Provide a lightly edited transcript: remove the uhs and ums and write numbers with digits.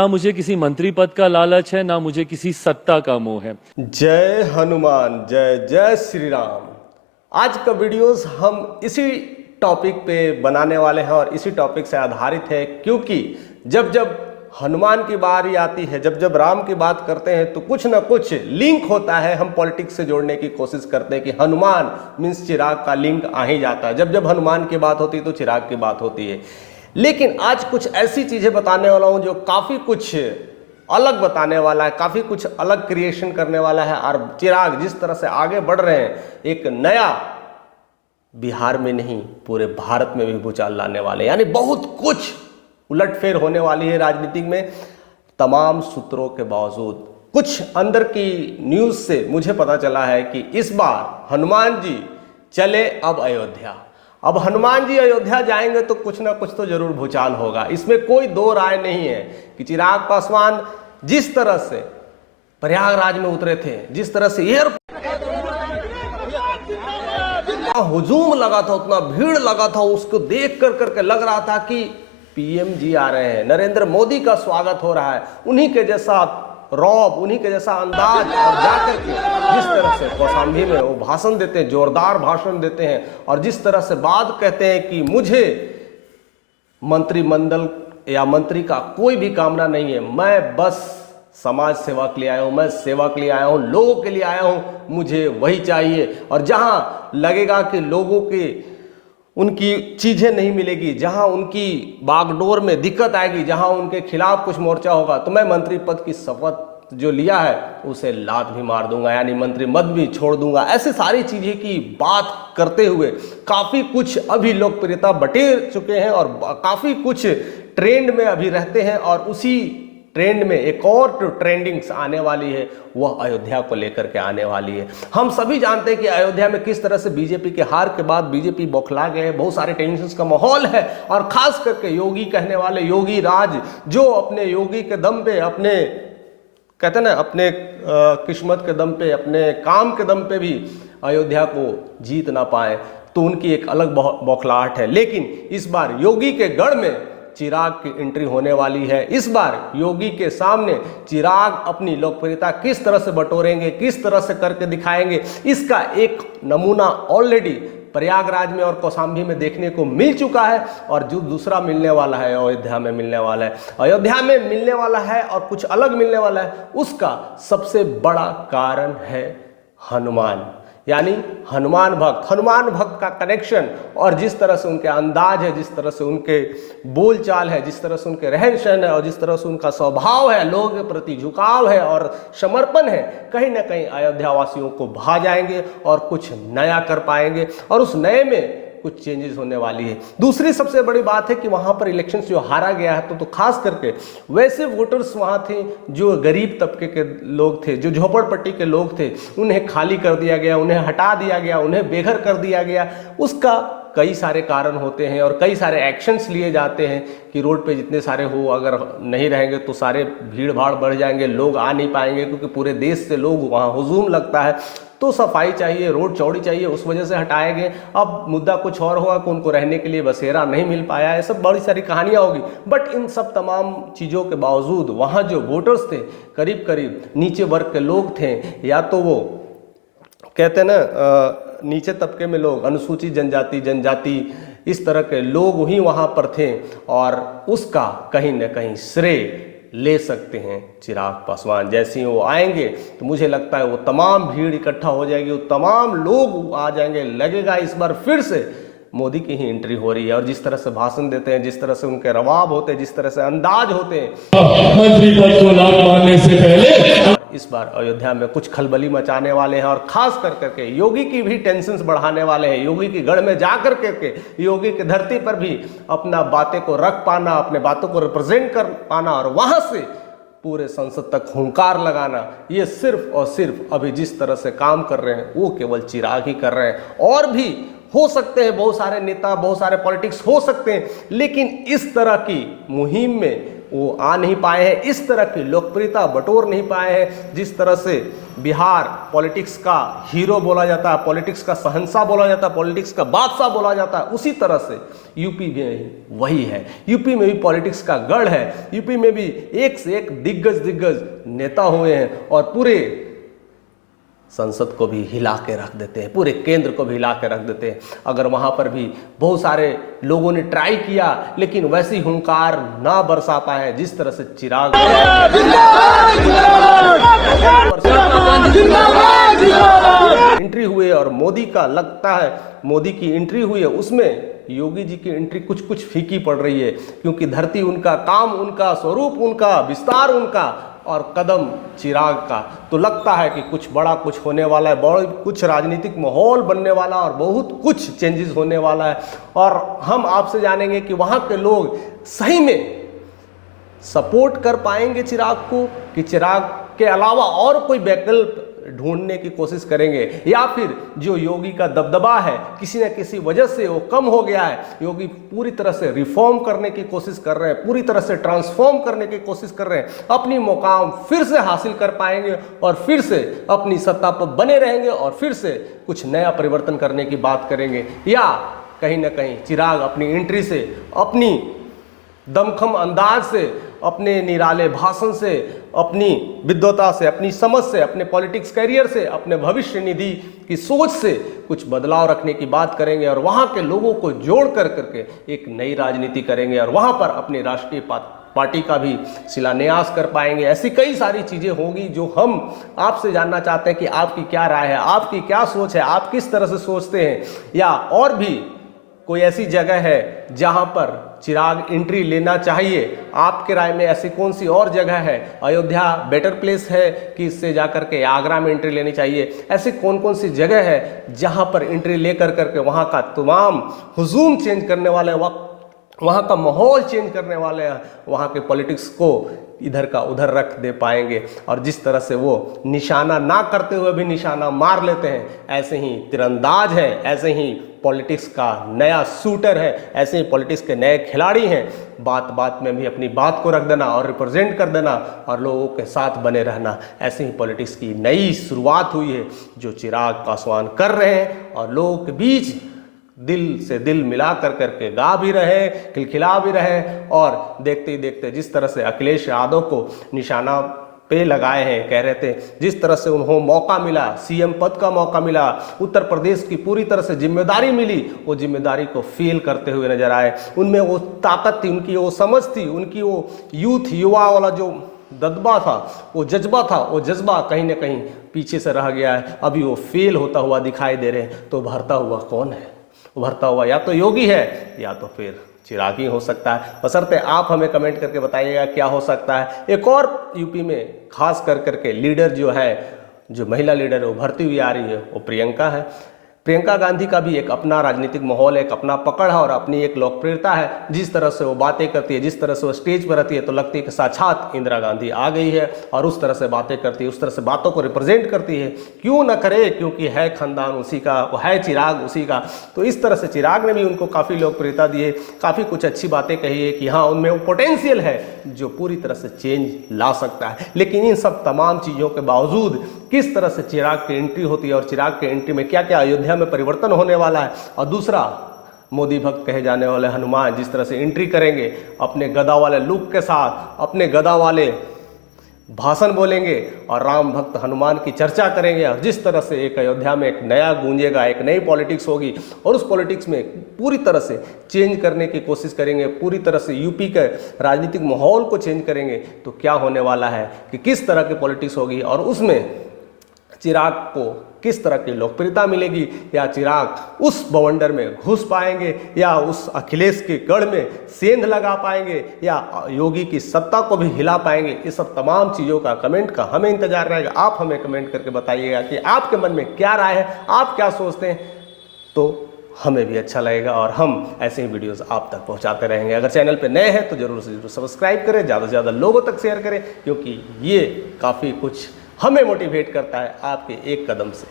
ना मुझे किसी मंत्री पद का लालच है, ना मुझे किसी सत्ता का मोह है। जय हनुमान, जय जय श्री राम। आज का वीडियोस हम इसी टॉपिक पे बनाने वाले हैं और इसी टॉपिक से आधारित है, क्योंकि जब जब हनुमान की बारी आती है, जब जब राम की बात करते हैं तो कुछ ना कुछ लिंक होता है। हम पॉलिटिक्स से जोड़ने की कोशिश करते हैं कि हनुमान मीन्स चिराग का लिंक आ ही जाता है। जब जब हनुमान की बात होती है तो चिराग की बात होती है। लेकिन आज कुछ ऐसी चीजें बताने वाला हूं जो काफी कुछ अलग बताने वाला है, काफी कुछ अलग क्रिएशन करने वाला है। और चिराग जिस तरह से आगे बढ़ रहे हैं, एक नया बिहार में नहीं पूरे भारत में भी भूचाल लाने वाले, यानी बहुत कुछ उलटफेर होने वाली है राजनीति में। तमाम सूत्रों के बावजूद कुछ अंदर की न्यूज से मुझे पता चला है कि इस बार हनुमान जी चले अब अयोध्या। अब हनुमान जी अयोध्या जाएंगे तो कुछ ना कुछ तो जरूर भूचाल होगा, इसमें कोई दो राय नहीं है। कि चिराग पासवान जिस तरह से प्रयागराज में उतरे थे, जिस तरह से एयर हुजूम लगा था, उतना भीड़ लगा था, उसको देख कर करके लग रहा था कि पीएम जी आ रहे हैं, नरेंद्र मोदी का स्वागत हो रहा है। उन्हीं के जैसा रौब, उन्हीं के जैसा अंदाज, और जाकर के जिस तरह से कौशाम्बी में वो भाषण देते हैं, जोरदार भाषण देते हैं, और जिस तरह से बात कहते हैं कि मुझे मंत्रिमंडल या मंत्री का कोई भी कामना नहीं है, मैं बस समाज सेवा के लिए आया हूं, मैं सेवा के लिए आया हूं, लोगों के लिए आया हूं, मुझे वही चाहिए। और जहां लगेगा कि लोगों के उनकी चीजें नहीं मिलेगी, जहां उनकी बागडोर में दिक्कत आएगी, जहां उनके खिलाफ कुछ मोर्चा होगा, तो मैं मंत्री पद की शपथ जो लिया है उसे लात भी मार दूंगा, यानी मंत्री मद भी छोड़ दूंगा। ऐसे सारी चीजें की बात करते हुए काफी कुछ अभी लोकप्रियता बटेर चुके हैं और काफी कुछ ट्रेंड में अभी रहते हैं। और उसी ट्रेंड में एक और ट्रेंडिंग्स आने वाली है, वह अयोध्या को लेकर के आने वाली है। हम सभी जानते हैं कि अयोध्या में किस तरह से बीजेपी के हार के बाद बीजेपी बौखला गए, बहुत सारे टेंशन का माहौल है। और खास करके योगी कहने वाले योगी राज, जो अपने योगी के दम पे, अपने कहते हैं ना, अपने किस्मत के दम पे, अपने काम के दम पे भी अयोध्या को जीत ना पाए, तो उनकी एक अलग बौखलाहट है। लेकिन इस बार योगी के गढ़ में चिराग की एंट्री होने वाली है। इस बार योगी के सामने चिराग अपनी लोकप्रियता किस तरह से बटोरेंगे, किस तरह से करके दिखाएंगे, इसका एक नमूना ऑलरेडी प्रयागराज में और कौशाम्बी में देखने को मिल चुका है। और जो दूसरा मिलने वाला है अयोध्या में मिलने वाला है, अयोध्या में मिलने वाला है और कुछ अलग मिलने वाला है। उसका सबसे बड़ा कारण है हनुमान, यानी हनुमान भक्त का कनेक्शन। और जिस तरह से उनके अंदाज है, जिस तरह से उनके बोलचाल है, जिस तरह से उनके रहन सहन है, और जिस तरह से उनका स्वभाव है, लोगों के प्रति झुकाव है और समर्पण है, कहीं ना कहीं अयोध्या वासियों को भा जाएंगे और कुछ नया कर पाएंगे। और उस नए में कुछ चेंजेस होने वाली है। दूसरी सबसे बड़ी बात है कि वहां पर इलेक्शंस जो हारा गया है, तो खास करके वैसे वोटर्स वहां थे जो गरीब तबके के लोग थे, जो झोपड़पट्टी के लोग थे, उन्हें खाली कर दिया गया, उन्हें हटा दिया गया, उन्हें बेघर कर दिया गया। उसका कई सारे कारण होते हैं और कई सारे एक्शंस लिए जाते हैं कि रोड पे जितने सारे हो, अगर नहीं रहेंगे तो सारे भीड़ भाड़ बढ़ जाएंगे, लोग आ नहीं पाएंगे, क्योंकि पूरे देश से लोग वहाँ हुजूम लगता है, तो सफाई चाहिए, रोड चौड़ी चाहिए, उस वजह से हटाए गए। अब मुद्दा कुछ और होगा कि उनको रहने के लिए बसेरा नहीं मिल पाया, ये सब बड़ी सारी कहानियाँ होगी। बट इन सब तमाम चीज़ों के बावजूद वहाँ जो वोटर्स थे, करीब करीब नीचे वर्ग के लोग थे, या तो वो कहते हैं ना नीचे तबके में लोग, अनुसूचित जनजाति, इस तरह के लोग ही वहाँ पर थे। और उसका कहीं ना कहीं श्रेय ले सकते हैं चिराग पासवान। जैसे ही वो आएंगे तो मुझे लगता है वो तमाम भीड़ इकट्ठा हो जाएगी, वो तमाम लोग आ जाएंगे, लगेगा इस बार फिर से मोदी की ही एंट्री हो रही है। और जिस तरह से भाषण देते हैं, जिस तरह से उनके रवाब होते हैं, जिस तरह से अंदाज होते हैं, मंत्री पद को लात मारने से पहले इस बार अयोध्या में कुछ खलबली मचाने वाले हैं। और खास कर करके योगी की भी टेंशन्स बढ़ाने वाले हैं। योगी की गढ़ में जाकर के योगी की धरती पर भी अपना बातें को रख पाना, अपने बातों को रिप्रेजेंट कर पाना, और वहां से पूरे संसद तक हुंकार लगाना, ये सिर्फ और सिर्फ अभी जिस तरह से काम कर रहे हैं वो केवल चिराग ही कर रहे हैं। और भी हो सकते हैं बहुत सारे नेता, बहुत सारे पॉलिटिक्स हो सकते हैं, लेकिन इस तरह की मुहिम में वो आ नहीं पाए हैं, इस तरह की लोकप्रियता बटोर नहीं पाए हैं जिस तरह से बिहार पॉलिटिक्स का हीरो बोला जाता है, पॉलिटिक्स का शहंशाह बोला जाता है, पॉलिटिक्स का बादशाह बोला जाता है, उसी तरह से यूपी में वही है। यूपी में भी पॉलिटिक्स का गढ़ है, यूपी में भी एक से एक दिग्गज नेता हुए हैं और पूरे संसद को भी हिला के रख देते हैं, पूरे केंद्र को भी हिला के रख देते हैं। अगर वहाँ पर भी बहुत सारे लोगों ने ट्राई किया लेकिन वैसी हुंकार ना बरसा पाए जिस तरह से चिराग एंट्री हुई और मोदी का लगता है मोदी की एंट्री हुई है, उसमें योगी जी की एंट्री कुछ फीकी पड़ रही है, क्योंकि धरती उनका, काम उनका, स्वरूप उनका, विस्तार उनका और कदम चिराग का। तो लगता है कि कुछ बड़ा कुछ होने वाला है, बहुत कुछ राजनीतिक माहौल बनने वाला और बहुत कुछ चेंजेस होने वाला है। और हम आपसे जानेंगे कि वहाँ के लोग सही में सपोर्ट कर पाएंगे चिराग को, कि चिराग के अलावा और कोई वैकल्प ढूंढने की कोशिश करेंगे, या फिर जो योगी का दबदबा है किसी न किसी वजह से वो कम हो गया है, योगी पूरी तरह से रिफॉर्म करने की कोशिश कर रहे हैं, पूरी तरह से ट्रांसफॉर्म करने की कोशिश कर रहे हैं, अपनी मुकाम फिर से हासिल कर पाएंगे और फिर से अपनी सत्ता पर बने रहेंगे और फिर से कुछ नया परिवर्तन करने की बात करेंगे, या कहीं ना कहीं चिराग अपनी एंट्री से, अपनी दमखम अंदाज से, अपने निराले भाषण से, अपनी विद्वता से, अपनी समझ से, अपने पॉलिटिक्स करियर से, अपने भविष्य निधि की सोच से कुछ बदलाव रखने की बात करेंगे और वहाँ के लोगों को जोड़ करके एक नई राजनीति करेंगे और वहाँ पर अपनी राष्ट्रीय पार्टी का भी शिलान्यास कर पाएंगे। ऐसी कई सारी चीज़ें होंगी जो हम आपसे जानना चाहते हैं कि आपकी क्या राय है, आपकी क्या सोच है, आप किस तरह से सोचते हैं, या और भी कोई ऐसी जगह है जहां पर चिराग एंट्री लेना चाहिए। आपके राय में ऐसी कौन सी और जगह है? अयोध्या बेटर प्लेस है कि इससे जाकर के आगरा में एंट्री लेनी चाहिए? ऐसी कौन कौन सी जगह है जहां पर एंट्री लेकर करके वहां का तमाम हुजूम चेंज करने वाले, वहाँ का माहौल चेंज करने वाले हैं, वहाँ के पॉलिटिक्स को इधर का उधर रख दे पाएंगे। और जिस तरह से वो निशाना ना करते हुए भी निशाना मार लेते हैं, ऐसे ही तीरंदाज है, ऐसे ही पॉलिटिक्स का नया शूटर है, ऐसे ही पॉलिटिक्स के नए खिलाड़ी हैं। बात बात में भी अपनी बात को रख देना और रिप्रेजेंट कर देना और लोगों के साथ बने रहना, ऐसे ही पॉलिटिक्स की नई शुरुआत हुई है जो चिराग पासवान कर रहे हैं और लोगों के बीच दिल से दिल मिला करके गा भी रहे, खिलखिला भी रहे। और देखते ही देखते जिस तरह से अखिलेश यादव को निशाना पे लगाए हैं, कह रहे थे जिस तरह से उन्होंने मौका मिला, सीएम पद का मौका मिला, उत्तर प्रदेश की पूरी तरह से जिम्मेदारी मिली, वो जिम्मेदारी को फेल करते हुए नजर आए। उनमें वो ताकत थी, उनकी वो समझ थी, उनकी वो युवा वाला जो दबदबा था, वो जज्बा था, वो जज्बा कहीं ना कहीं पीछे से रह गया है। अभी वो फेल होता हुआ दिखाई दे रहे हैं। तो उभरता हुआ कौन है? उभरता हुआ या तो योगी है या तो फिर चिराग ही हो सकता है। बशर्ते आप हमें कमेंट करके बताइएगा क्या हो सकता है। एक और यूपी में खास करके लीडर जो है, जो महिला लीडर है उभरती हुई आ रही है, वो प्रियंका है। प्रियंका गांधी का भी एक अपना राजनीतिक माहौल है, एक अपना पकड़ है और अपनी एक लोकप्रियता है। जिस तरह से वो बातें करती है, जिस तरह से वो स्टेज पर रहती है, तो लगती है कि साक्षात इंदिरा गांधी आ गई है और उस तरह से बातें करती है, उस तरह से बातों को रिप्रेजेंट करती है। क्यों ना करे, क्योंकि है खानदान उसी का, वो है चिराग उसी का। तो इस तरह से चिराग ने भी उनको काफ़ी लोकप्रियता दी है, काफ़ी कुछ अच्छी बातें कही है कि हाँ उनमें वो पोटेंशियल है जो पूरी तरह से चेंज ला सकता है। लेकिन इन सब तमाम चीज़ों के बावजूद किस तरह से चिराग की एंट्री होती है और चिराग की एंट्री में क्या क्या अयोध्या में परिवर्तन होने वाला है, और दूसरा मोदी भक्त कहे जाने वाले हनुमान जिस तरह से एंट्री करेंगे अपने गदा वाले लुक के साथ, अपने गदा वाले भाषण बोलेंगे और राम भक्त हनुमान की चर्चा करेंगे, और जिस तरह से एक अयोध्या में एक नया गूंजेगा, एक नई पॉलिटिक्स होगी और उस पॉलिटिक्स में पूरी तरह से चेंज करने की कोशिश करेंगे, पूरी तरह से यूपी के राजनीतिक माहौल को चेंज करेंगे। तो क्या होने वाला है कि किस तरह की पॉलिटिक्स होगी और उसमें चिराग को किस तरह की लोकप्रियता मिलेगी, या चिराग उस बवंडर में घुस पाएंगे, या उस अखिलेश के गढ़ में सेंध लगा पाएंगे, या योगी की सत्ता को भी हिला पाएंगे। ये सब तमाम चीज़ों का कमेंट का हमें इंतजार रहेगा। आप हमें कमेंट करके बताइएगा कि आपके मन में क्या राय है, आप क्या सोचते हैं, तो हमें भी अच्छा लगेगा और हम ऐसे ही वीडियोस आप तक पहुंचाते रहेंगे। अगर चैनल पे नए हैं तो जरूर से जरूर सब्सक्राइब करें, ज़्यादा से ज़्यादा लोगों तक शेयर करें, क्योंकि ये काफ़ी कुछ हमें मोटिवेट करता है आपके एक कदम से।